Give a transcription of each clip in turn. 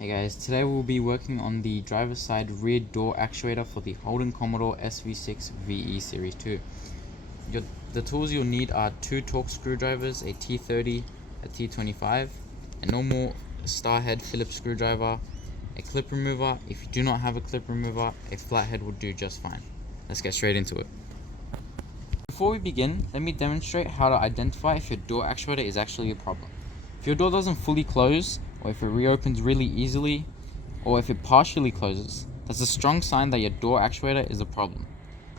Hey guys, today we'll be working on the driver's side rear door actuator for the Holden Commodore SV6 VE Series 2. The tools you'll need are 2 Torx screwdrivers, a T30, a T25, a normal star head Phillips screwdriver, a clip remover. If you do not have a clip remover, a flathead will do just fine. Let's get straight into it. Before we begin, let me demonstrate how to identify if your door actuator is actually a problem. If your door doesn't fully close, or if it reopens really easily, or if it partially closes, that's a strong sign that your door actuator is a problem.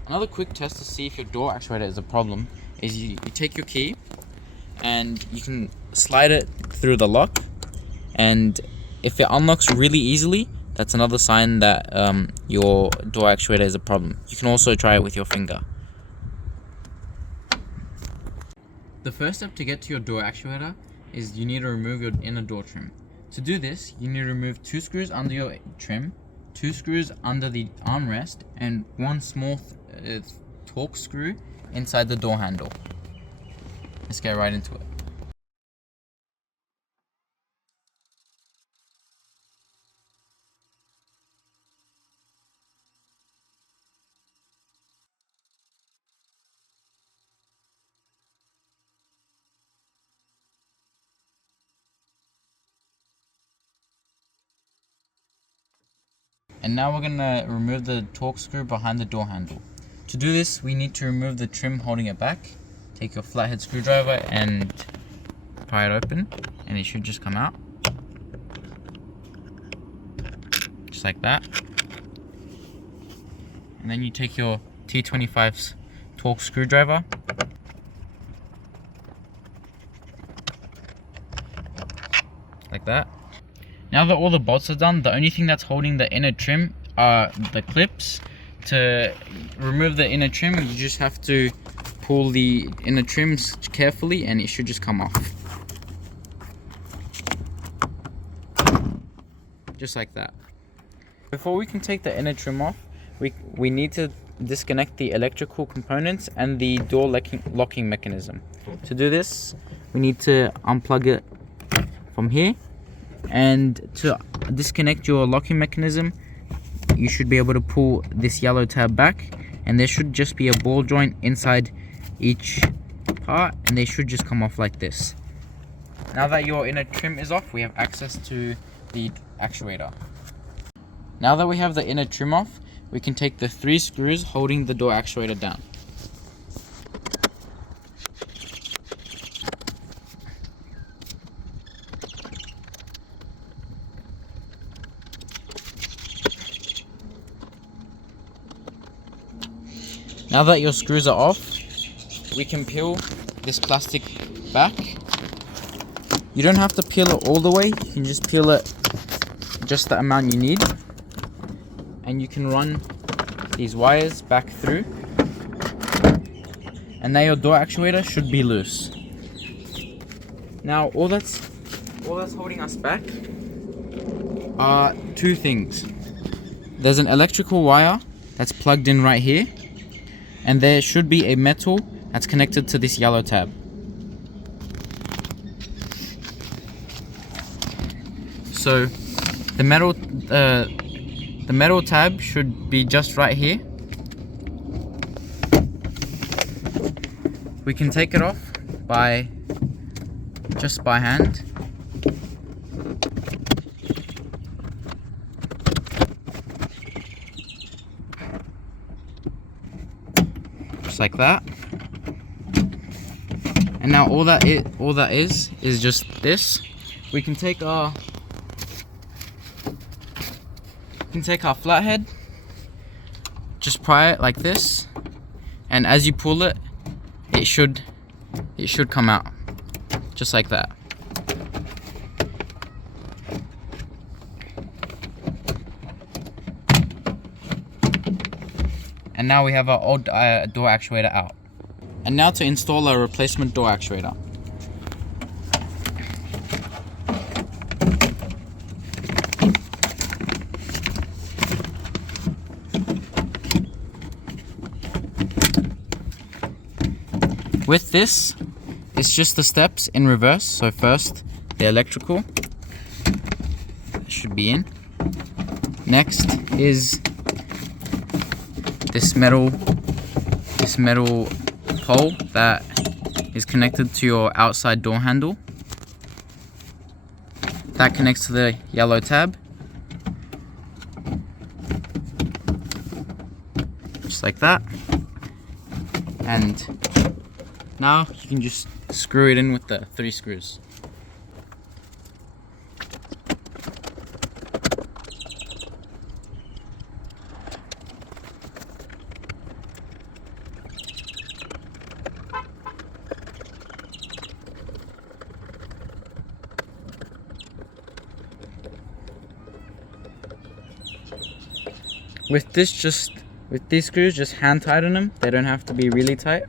Another quick test to see if your door actuator is a problem is you take your key and you can slide it through the lock, and if it unlocks really easily, that's another sign that your door actuator is a problem. You can also try it with your finger. The first step to get to your door actuator is you need to remove your inner door trim. To do this, you need to remove 2 screws under your trim, 2 screws under the armrest, and 1 small Torx screw inside the door handle. Let's get right into it. And now we're going to remove the Torx screw behind the door handle. To do this, we need to remove the trim holding it back. Take your flathead screwdriver and pry it open, and it should just come out. Just like that. And then you take your T25's Torx screwdriver. Like that. Now that all the bolts are done, the only thing that's holding the inner trim are the clips. To remove the inner trim, you just have to pull the inner trims carefully and it should just come off. Just like that. Before we can take the inner trim off, we need to disconnect the electrical components and the door locking mechanism. To do this, we need to unplug it from here. And to disconnect your locking mechanism, you should be able to pull this yellow tab back, and there should just be a ball joint inside each part, and they should just come off like this. Now that your inner trim is off, we have access to the actuator. Now that we have the inner trim off, we can take the 3 screws holding the door actuator down. Now that your screws are off, we can peel this plastic back. You don't have to peel it all the way, you can just peel it just the amount you need. And you can run these wires back through. And now your door actuator should be loose. Now all that's holding us back are 2 things. There's an electrical wire that's plugged in right here. And there should be a metal that's connected to this yellow tab. So the metal tab should be just right here. We can take it off just by hand. Like that. And now all that is just this. We can take our flathead, just pry it like this, and as you pull it, it should come out just like that. And now we have our old door actuator out. And now to install a replacement door actuator. With this, it's just the steps in reverse. So first, the electrical. should be in. Next is this metal pole that is connected to your outside door handle. That connects to the yellow tab, just like that. And now you can just screw it in with the 3 screws. With these screws, just hand tighten them. They don't have to be really tight.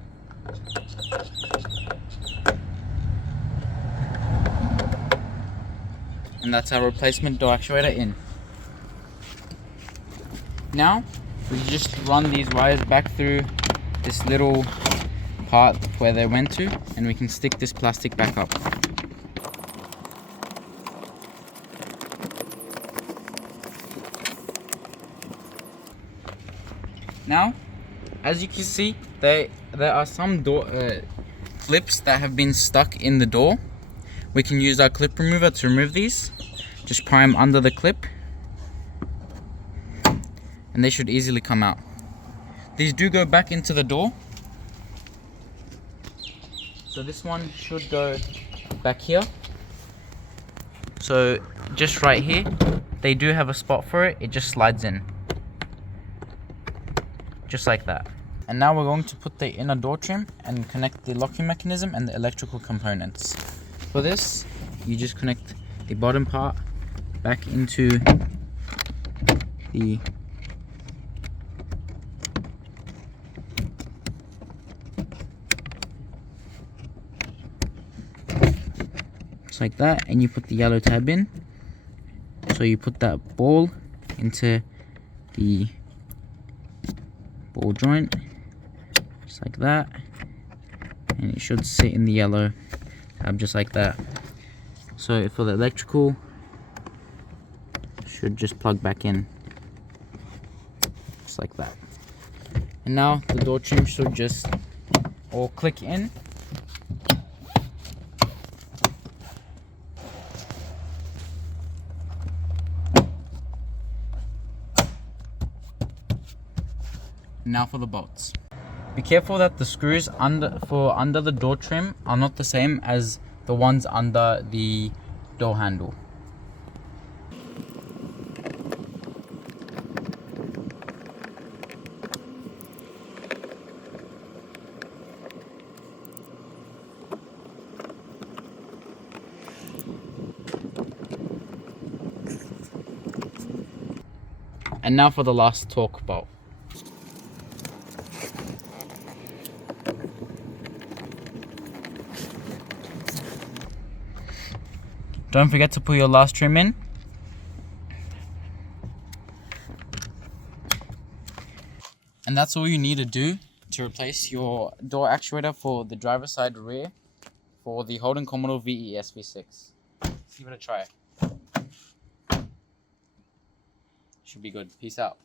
And that's our replacement door actuator in. Now, we just run these wires back through this little part where they went to, and we can stick this plastic back up. Now, as you can see, there are some door clips that have been stuck in the door. We can use our clip remover to remove these. Just pry them under the clip, and they should easily come out. These do go back into the door. So this one should go back here. So just right here, they do have a spot for it. It just slides in. Just like that. And now we're going to put the inner door trim and connect the locking mechanism and the electrical components. For this, you just connect the bottom part back into the just like that, and you put the yellow tab in. So you put that ball into the ball joint, just like that, and it should sit in the yellow tab just like that. So for the electrical, should just plug back in just like that. And now the door trim should just all click in. Now for the bolts. Be careful that the screws under the door trim are not the same as the ones under the door handle. And now for the last torque bolt. Don't forget to put your last trim in. And that's all you need to do to replace your door actuator for the driver's side rear for the Holden Commodore VE SV6. Let's give it a try. Should be good. Peace out.